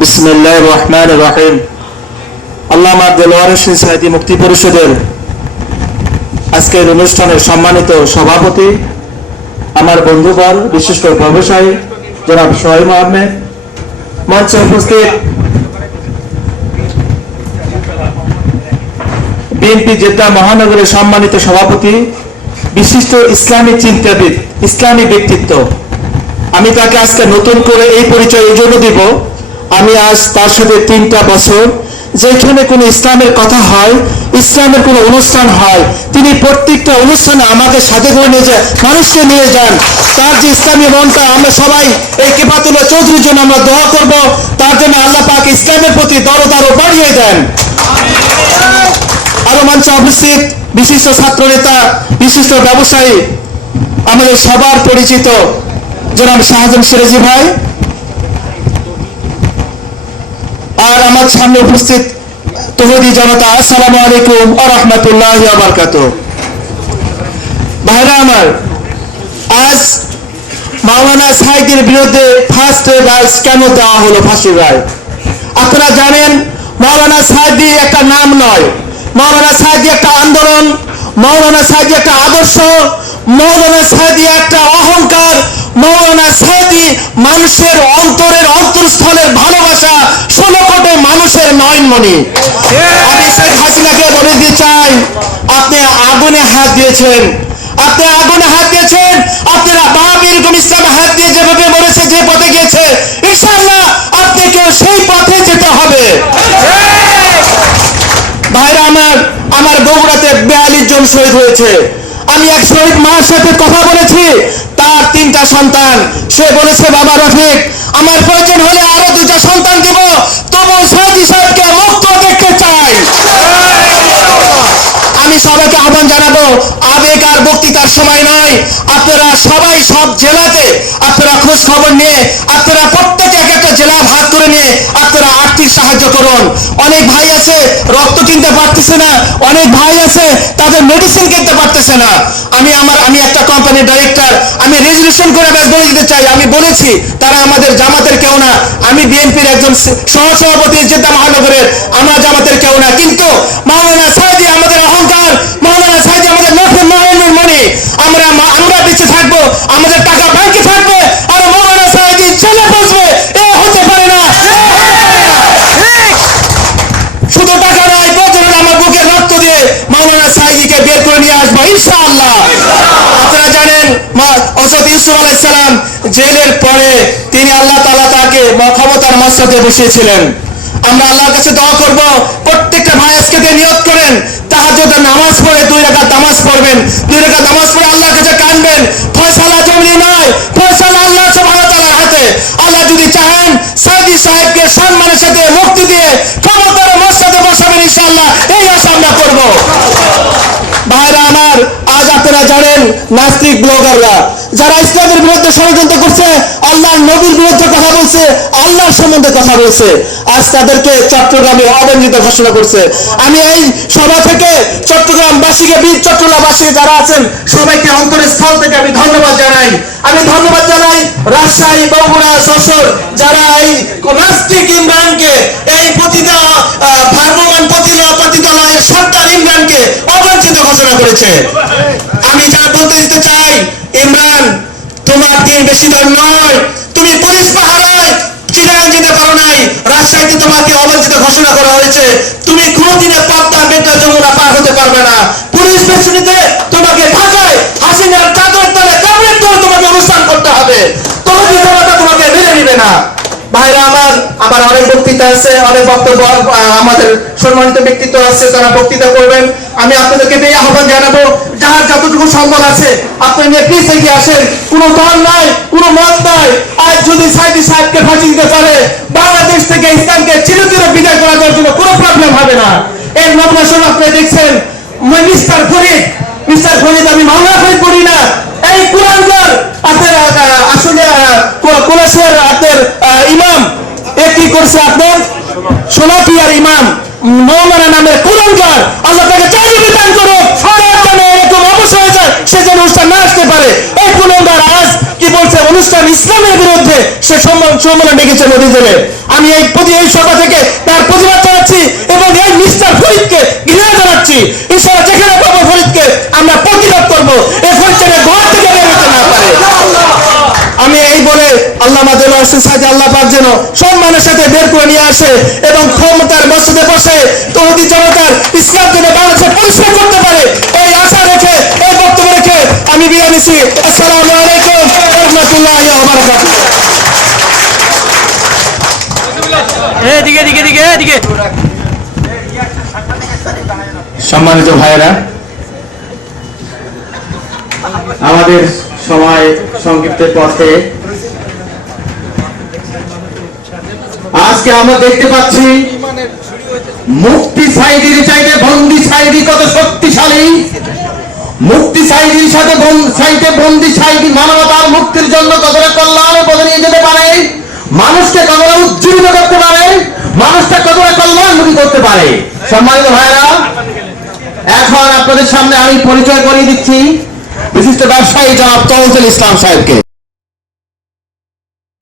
বিসমিল্লাহির রহমানির রহিম। আল্লামা দেলোয়ার হোসেন সাঈদী মুক্তি পরিষদের আজকের অনুষ্ঠানের সম্মানিত সভাপতি, আমার বন্ধুবর, বিশিষ্ট ব্যবসায়ী জনাব সোহাইব আহমেদ, মঞ্চে উপস্থিত বিএনপি জেদ্দা মহানগরের সম্মানিত সভাপতি, বিশিষ্ট ইসলামী চিন্তাবিদ, ইসলামী ব্যক্তিত্ব। আমি তাকে আজকে নতুন করে এই পরিচয় এই জন্য দিব, আমি আজ তার সাথে 3টা বছর যেখানে কোনো ইসলামের কথা হয়, ইসলামের কোনো অনুষ্ঠান হয়, তিনি প্রত্যেকটা অনুষ্ঠানে আমাকে সাথে করে নিয়ে যায়, মানুষকে নিয়ে যান। তার যে ইসলামী মনটা, আমরা সবাই এই কিফাতুল্লাহ চৌধুরীর জন্য আমরা দোয়া করব, তার জন্য আল্লাহ পাক ইসলামের প্রতি দরদ আরো বাড়িয়ে দেন। আরো মঞ্চে উপস্থিত বিশিষ্ট ছাত্র নেতা, বিশিষ্ট ব্যবসায়ী, আমাদের সবার পরিচিত জনাব শাহজাহান সিরাজি ভাই, আর আমার সামনে উপস্থিত তৌহিদি জনতা, আসসালামু আলাইকুম ওয়া রাহমাতুল্লাহি ওয়া বারাকাতুহু। ভাইরা আমার, আজ মাওলানা সাঈদীর বিরুদ্ধে ফার্স্ট রায় কেন দেওয়া হলো, ফাঁসির রায়? আপনারা জানেন মাওলানা সাঈদী একটা নাম নয়, মাওলানা সাঈদী একটা আন্দোলন, মাওলানা সাঈদী একটা আদর্শ, মাওলানা সাঈদী একটা অহংকার, মাওলানা সাঈদী মানুষের অন্তরের অন্তরস্থলের ভালোবাসা, 16 কোটি মানুষের নয়নমণি। আমি শেখ হাসিনাকে বলে দিতে চাই, আপনি আগুনে হাত দিয়েছেন, আপনি আগুনে হাত দিয়েছেন, আপনারা বাপ এরকম ইসলামে হাত দিয়ে যেভাবে মরেছে, যে পথে গেছে, ইনশাআল্লাহ আপনাকেও সেই পথে যেতে হবে। ভাইরা আমার, আমার বগুড়াতে 42 জন শহীদ হয়েছে। আমি এক শহীদ মার সাথে কথা বলেছি, তার 3টা সন্তান। সে বলেছে, বাবা রফিক, আমার প্রয়োজন হলে আরো 2টা সন্তান দিব, তবু সাঈদী সাহেবকে মুক্ত দেখতে চাই। আমি সবাইকে আহ্বান জানাবো, আবেগ আর বক্তৃতার সময় নয়, আপনারা সবাই সব জেলাতে আপনারা খোঁজ খবর নিয়ে, আপনারা প্রত্যেকে এক একটা জেলা ভাগ করে নিয়ে আপনারা আর্থিক সাহায্য করুন। অনেক ভাই আছে রক্ত কিনতে পারতেছে না, অনেক ভাই আছে তাদের মেডিসিন কিনতে পারতেছে না। আমি একটা কোম্পানির ডাইরেক্টর, আমি রেজুলেশন করে বলে দিতে চাই, আমি বলেছি তারা আমাদের জামাতের কেউ না, আমি বিএনপির একজন সহসভাপতি জেদ্দা মহানগরের, আমরা জামাতের কেউ না, কিন্তু মাওলানা সাঈদী আমাদের অহংকার, মাওলানা সাঈদী আমাদের নয়নের মণি। আমরা বেঁচে থাকবো, আমাদের টাকা ব্যাংকে থাকবে, আর মাওলানা সাঈদী ছেলে বসবে, এ হতে পারে না। শুধু টাকা নয়, প্রয়োজন হলে আমার বুকের রক্ত দিয়ে মাওলানা সাঈদীকে বের করে নিয়ে আসবো ইনশাআল্লাহ। আপনারা জানেন হযরত ইউসুফ আলাইহিস সালাম জেলের পরে তিনি আল্লাহ তাআলা তাকে ক্ষমতার মাঝখানে বসিয়েছিলেন। আমরা আল্লাহর কাছে দোয়া করব, প্রত্যেকটা ভাই আজকে নিয়ত করেন, তাহাজ্জুদের নামাজ পড়ে 2 রাকাত নামাজ পড়বেন, 2 রাকাত নামাজ পড়ে আল্লাহর কাছে কাঁদবেন। ফয়সালা জমি নয়, ফয়সালা আল্লাহ সুবহানাহু ওয়া তাআলার হাতে। আল্লাহ যদি চাহেন সাঈদী সাহেবকে সম্মানের সাথে মুক্তি দিয়ে ক্ষমতার মাঝখানে বসাবেন ইনশাআল্লাহ, এই আশা আমরা করব। ভাইরা আমার, আজ আপনারা জানেন নাস্তিক ব্লগাররা যারা ইসলামের বিরুদ্ধে ষড়যন্ত্র করছে, আল্লাহর নবীর বিরুদ্ধে কথা বলছে, আল্লাহর সম্বন্ধে কথা বলছে, আজ তাদেরকে চট্টগ্রামে অবঞ্চিত ঘোষণা করছে। আমি এই সভা থেকে চট্টগ্রামবাসীকে, বীর চট্টগ্রামবাসী যারা আছেন সবাইকে অন্তরের স্থল থেকে আমি ধন্যবাদ জানাই। আমি ধন্যবাদ জানাই রাজশাহী, বগুড়া, যশোর যারা এই নাস্তিক ইমরানকে, এই ভ্রাম্যমাণ পতিতালয়ের সরকার ইমরানকে অবঞ্চিত ঘোষণা করেছে। আমি যা বলতে দিতে চাই, ইমরান তোমার দিন বেশি দূর নয়, তুমি পুলিশ পাহারায় চিটাগাং যেতে পারো নাই, রাজশাহীতে তোমাকে অবঞ্চিত ঘোষণা করা হয়েছে, তুমি কোনোদিনে পদ্মা মেঘনা যমুনা পার হতে পারবে না। পুলিশ বেষ্টনীতে তোমাকে ঢাকায় হাসিনার চাদর তলে কামড়ের তলে তোমাকে অনুষ্ঠান করতে হবে, তৌহিদি জনতা তোমাকে মেনে নিবে না। ভাইরা আমার অনেক বক্তৃতা আছে, অনেক বক্তব্য, আমাদের সম্মানিত ব্যক্তিত্ব আছে, তারা বক্তৃতা করবেন। আমি আপনাদেরকে এই আহ্বান জানাবো, যার যতটুকু সম্বল আছে আপনারা নিয়ে প্লিজ এগিয়ে আসেন। কোনো দল নাই, কোনো মত নাই। আজ যদি সাঈদী সাহেবকে ফাঁসি দিতে পারে, বাংলাদেশ থেকে ইসলামকে চিরচির বিদায় করা যাওয়ার জন্য কোনো প্রবলেম হবে না। এর নমিনেশন আপনারা দেখছেন, মিস্টার ফরিদ, আমি মাওলানা ফরিদ বলি না, এই কুরআনকার আপনার আসলে কুলাশের আপনার ইমাম কি করছে, আপনার সোনাপিয়ার ইমাম মৌলানা নামের কুরআনকার, আল্লাহ তাকে চাকরি দান করুক, এরকম অবশ্যই হয়ে যায় সে যেন অনুষ্ঠান না আসতে পারে। এই কুরআনকার আজ কি বলছে, অনুষ্ঠান ইসলামের বিরুদ্ধে সে সম্মেলন ডেকেছে মসজিদে। আমি এই সভা থেকে তার প্রতিবাদ জানাচ্ছি এবং এই মিস্টার ফরিদকে ঘৃণা জানাচ্ছি। ইনশাআল্লাহ যেখানে পাবো ফরিদকে আমরা প্রতিবাদ করবো, এই ফরিদকে ঘর থেকে বের হতে না পারে। আমি এই বলে আল্লামা দেলোয়ার হোসেন সাঈদী আল্লাহ পাক যেন সম্মানের সাথে বের করে নিয়ে আসে এবং ক্ষমতার মসজিদে বসে তৌহিদি জনতার ইসলাম যেন বাংলাদেশে পরিষ্কার করতে পারে, এই আশা রেখে এই বক্তব্য রেখে আমি বিদায় নিচ্ছি। আসসালামু আলাইকুম ওয়া রাহমাতুল্লাহি ওয়া বারাকাতুহু। সম্মানিত ভাইরা, আমাদের সময় সংক্ষিপ্তের পথে আজকে আমরা দেখতে পাচ্ছি মুফতি সাঈদীর চাইতে বন্দি সাঈদী কত শক্তিশালী। মুফতি সাঈদীর সাথে বন্দি সাঈদী মানবতার মুক্তির জন্য কতটা কল্যাণের পথে নিয়ে যেতে পারে, মানুষকে কতটা উজ্জীবিত করতে পারে, মানুষটা কতটা কল্যাণমুখী করতে পারে। সম্মানিত ভাইরা, এখন আপনাদের সামনে আমি পরিচয় করিয়ে দিচ্ছি বিশিষ্ট ব্যবসায়ী জনাব তৌহিদুল ইসলাম সাহেবকে।